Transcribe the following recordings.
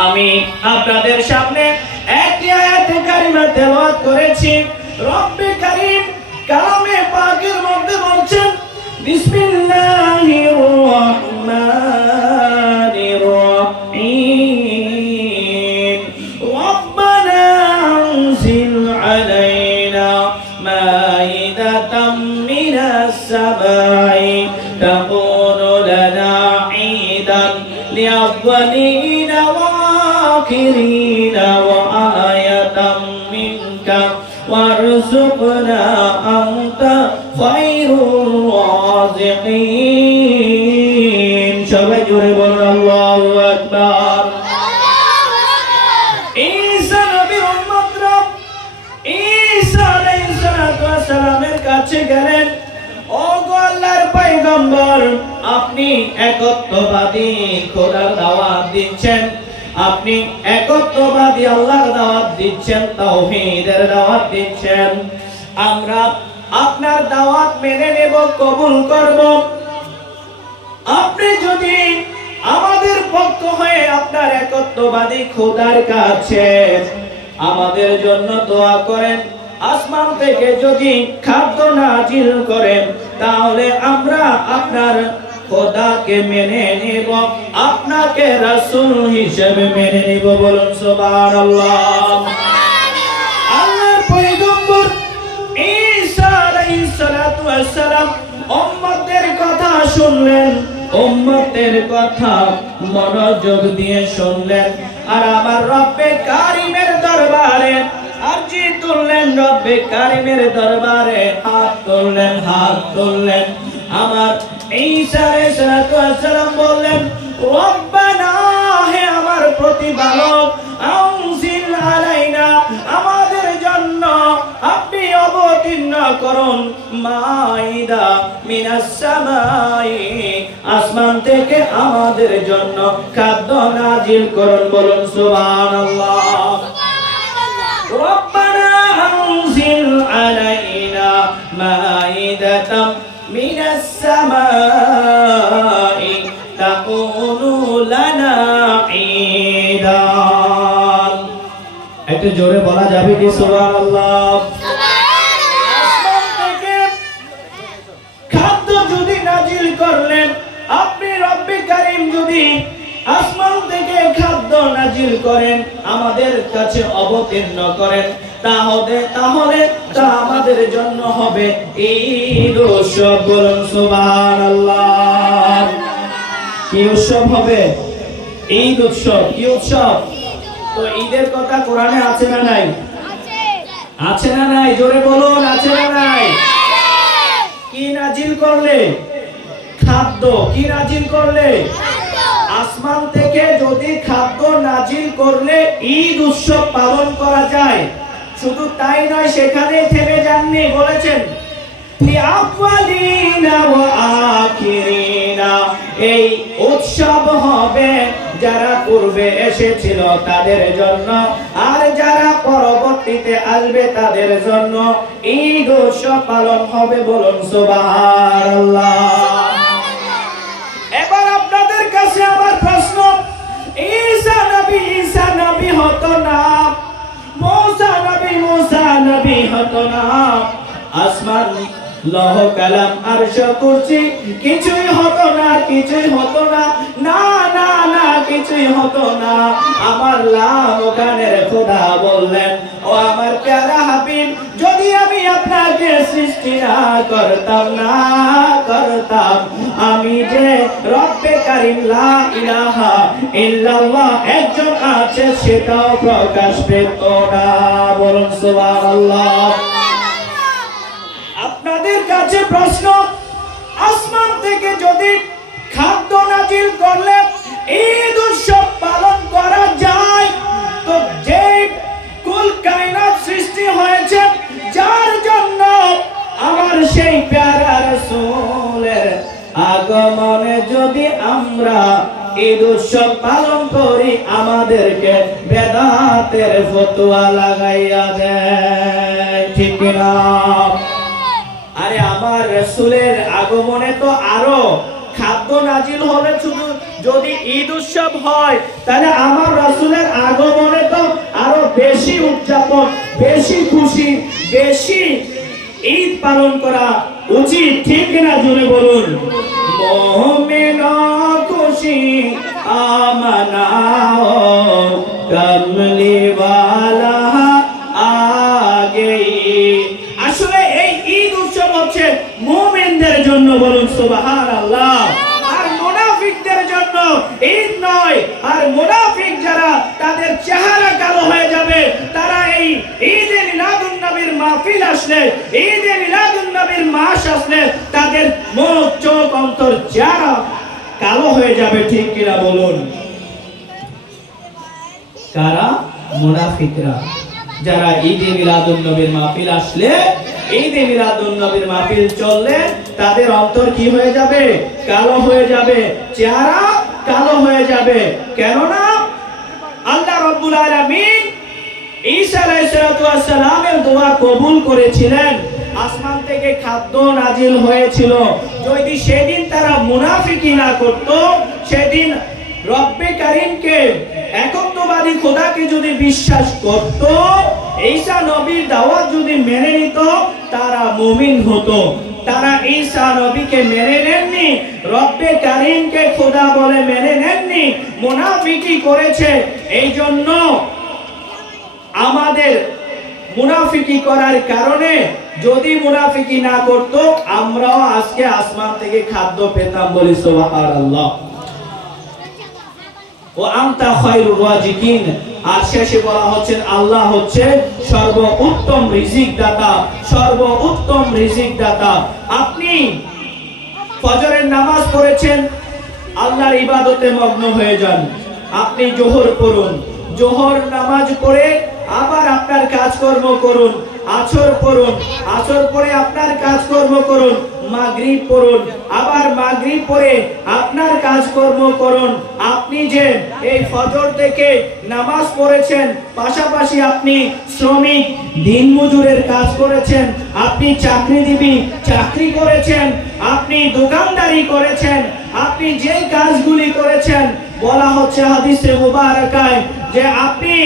আমি আপনাদের সামনে একটি আয়াতে কারিমা তেলাওয়াত করেছি। রব্বে কারীম কালামে পাকের মধ্যে বলছেন, বিসমিল্লাহির রহমানির রহিম, রব্বানা আনজিল আলাইনা মাইদাতাম মিনাস সামাই তাকুনু লানা ঈদান লিআউয়ালিনা ওয়া আখিরিনা ওয়া আয়াতাম মিনকা ওয়ারযুকনা আনতা খায়রুর রাযিকিন। সবাই জোরে বলুন আল্লাহু আকবার। ঈসা নবীর উম্মতরা ঈসা আলাইহিস সালাতু ওয়াস সালামের কাছে গেলেন, ও গো আল্লাহর পয়গম্বর, আপনি একত্ববাদী খোদার দাওয়াত দিচ্ছেন, আপনি একত্ববাদী আল্লাহর দাওয়াত দিচ্ছেন, তাওহীদের দাওয়াত দিচ্ছেন। আমরা আপনার দাওয়াত মেনে নেব, কবুল করব। আপনি যদি আমাদের পক্ষ হয়ে আপনার একত্ববাদী খোদার কাছে আমাদের জন্য দোয়া করেন, আসমান থেকে যদি খাদ্য নাজিল করেন, তাহলে আমরা আপনার খোদাকে মেনে নেব, আপনাকে রাসূল হিসেবে মেনে নেব। বলুন সুবহানাল্লাহ। আল্লাহর পয়গম্বর ঈসা আলাইহিস সালাতু ওয়াস সালাম উম্মতের কথা শুনলেন, উম্মতের কথা মনোযোগ দিয়ে শুনলেন, আর আমার রব্বে কারীমের দরবারে আরজি তুললেন, রব্বে কারীমের দরবারে হাত তুললেন। আমার ঈসা আলাইহিস সালাতু ওয়াস সালাম বললেন, রব্বানা, হে আমার প্রতিপালক, আনজিল আলাইনা, আমাদের জন্য আপনি অবতীর্ণ করুন মাইদা মিনাস সামাই, আসমান থেকে আমাদের জন্য খাদ্য নাজিল করুন। বলুন সুবহানাল্লাহ। রব্বানা আনজিল আলাইনা মাইদাতাম মিনাস সামাই তাকুনু লানা ঈদান। একটু জোরে বলা যাবে কি সুবহানাল্লাহ? আসমান থেকে খাদ্য যদি নাজিল করলেন আপনি, রব্বে কারীম যদি আসমান থেকে খাদ্য নাজিল করেন, আমাদের কাছে অবতীর্ণ করেন, তাহলে তা আমাদের জন্য হবে ঈদ উৎসব। বলুন সুবহানাল্লাহ। কি উৎসব হবে? ঈদ উৎসব। কি উৎসব? তো ঈদের কথা কোরআনে আছে না নাই? আছে না নাই? জোরে বলুন, আছে না নাই? কি নাজিল করলে? খাদ্য। কি নাজিল করলে? আসমান থেকে যদি খাদ্য নাজিল করলে ঈদ উৎসব পালন করা যায়। শুধু তাই নয়, সেখানে থেমে যাননি, বলেছেন লিআউয়ালিনা ওয়া আখিরিনা, এই উৎসব হবে যারা পূর্বে এসেছিল তাদের জন্য, আর যারা পরবর্তীতে আসবে তাদের জন্য ঈদ উৎসব পালন হবে। বলুন সুবহানাল্লাহ। এবার আপনাদের কাছে আমার প্রশ্ন, ঈসা নবী হতো না, মুসা নবী হতো না, আসমান লৌহ কালাম আরশ কুরসি কিছুই হতো না, কিছুই হতো না, না না না, কিছুই হতো না। আমার লামকানের খোদা বললেন, ও আমার প্যারা হাবিব, যদি আমি আপনাকে সৃষ্টি না করতাম, আমি যে রব্বে কারীম লা ইলাহা ইল্লাল্লাহ একজন আছে সেটাও প্রকাশ পেত না। বলুন সুবহানাল্লাহ। আপনাদের কাছে প্রশ্ন, আসমান থেকে যদি খাদ্য নাজিল করলে ঈদ উৎসব পালন করা যায়, তো যে কুল কায়নাত সৃষ্টি হয়েছে যার জন্য আমার সেই প্যারা রাসূলের আগমনে যদি আমরা ঈদ উৎসব পালন করি, আমাদেরকে বেদাতের ফতোয়া লাগাইয়া দেয়, ঠিক না? আরে আমার রাসূলের আগমনে তো আরো খাদ্য নাজিল হবে। শুধু যদি ঈদ উৎসব হয় তাহলে আমার রাসূল আগমনে তো আরো বেশি উদযাপন, বেশি খুশি, বেশি ঈদ পালন করা উচিত, ঠিক কিনা জোরে বলুন। মুমিন খুশি আমানা কমলি ওয়ালা আগে। আসলে এই ঈদ উৎসব হচ্ছে মুমিনদের জন্য, বলুন সুবহানাল্লাহ। আর মুনাফিকদের জন্য ঈদ নয়। আর মুনাফিক যারা, তাদের চেহারা কালো হয়ে যাবে, তারা এই ঈদে মিলাদুন নবীর মাহফিল আসলে, ঈদে মিলাদুন নবীর মাস আসলে তাদের মুখ চোখ অন্তর যারা কালো হয়ে যাবে, ঠিক কিনা বলুন। কারা? মুনাফিকরা, যারা ঈদে মিলাদুন নবীর মাহফিল আসলে, ঈদে মিলাদুন নবীর মাহফিল চললে তাদের অন্তর কি হয়ে যাবে? কালো হয়ে যাবে, চেহারা কালো হয়ে যাবে। কেননা আল্লাহ রাব্বুল আলামিন ঈসা আলাইহিস সালামের দোয়া কবুল করেছিলেন, আসমান থেকে খাদ্য নাজিল হয়েছিল। যদি সেদিন তারা মুনাফিকি না করত, সেদিন রব্বে কারীমকে, একত্ববাদী খোদাকে যদি বিশ্বাস করত, ঈসা নবীর দাওয়াত যদি মেনে নিত, তারা মুমিন হতো। তারা ঈসা নবীকে মেনে নেননি, রব্বে কারীমকে খোদা বলে মেনে নেননি, মুনাফিকি করেছে। এই জন্য আমাদের মুনাফিকি করার কারণে, যদি মুনাফিকি না করত, আমরাও আজকে আসমান থেকে খাদ্য পেতাম, বলি সুবহানাল্লাহ। ও আনতা খায়রুর রাজিকিন। আর শেষে বলা হচ্ছে আল্লাহ হচ্ছে সর্বোত্তম রিজিক দাতা, সর্বোত্তম রিজিক দাতা। আপনি ফজরের নামাজ পড়েছেন, আল্লাহর ইবাদতে মগ্ন হয়ে যান। আপনি জোহর পড়ুন, জোহর নামাজ পড়ে আবার আপনার কাজকর্ম করুন। আসর পড়ুন, আসর পড়ে আপনার কাজকর্ম করুন। মাগরিব পড়ুন, আবার মাগরিব পড়ে আপনার কাজকর্ম করুন। আপনি যে এই ফজর থেকে নামাজ পড়েছেন, পাশাপাশি আপনি শ্রমিক দিনমজুরের কাজ করেছেন, আপনি চাকরিজীবী চাকরি করেছেন, আপনি দোকানদারি করেছেন, আপনি যে কাজগুলি করেছেন, বলা হচ্ছে হাদিসে মুবারাকায় যে আপনি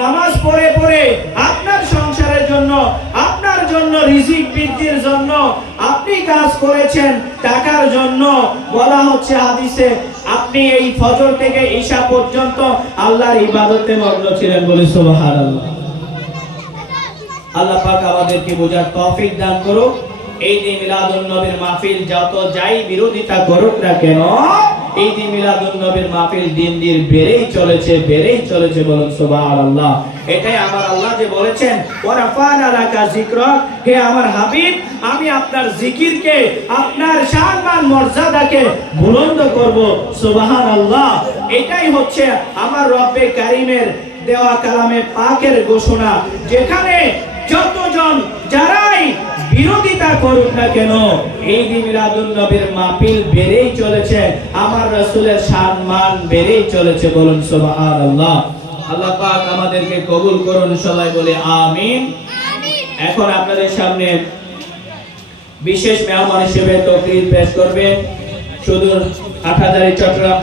নামাজ পড়ে পড়ে আপনার সংসারের জন্য, আপনার জন্য, রিজিক বৃদ্ধির জন্য আপনি কাজ করেছেন, টাকার জন্য। বলা হচ্ছে হাদিসে আপনি এই ফজর থেকে ঈশা পর্যন্ত আল্লাহর ইবাদতে মগ্ন ছিলেন, বলে সুবহানাল্লাহ। আল্লাহ পাক আমাদেরকে বোঝার তৌফিক দান করুক। এই যে মিলাদুন নবীর মাহফিল যত যাই বিরোধিতা করুক না কেন, এই যে মিলাদুন নবীর মাহফিল দিন দিন বেড়েই চলেছে, বেড়েই চলেছে, বলুন সুবহানাল্লাহ। এটাই আমার আল্লাহ যে বলেছেন, ওয়া রাফা'না লাকা যিকরাক, হে আমার হাবিব, আমি আপনার জিকিরকে, আপনার সম্মান মর্যাদাকে বুলন্দ করব, সুবহানাল্লাহ। এটাই হচ্ছে আমার রব্বে কারীমের দেওয়া কালামে পাকের ঘোষণা, যেখানে যতজন যারাই বিরোধিতা করুক না কেন, এই দিন মিলাদুন নবীর মাহফিল বেড়েই চলেছে, আমার রাসূলের সম্মান বেড়েই চলেছে, বলুন সুবহানাল্লাহ। আল্লাহ পাক আমাদেরকে কবুল করুন, সবাই বলে আমিন। এখন আপনাদের সামনে বিশেষ মেহমান হিসেবে তাকরীর পেশ করবেন সুদূর হাটহাজারী চট্টগ্রাম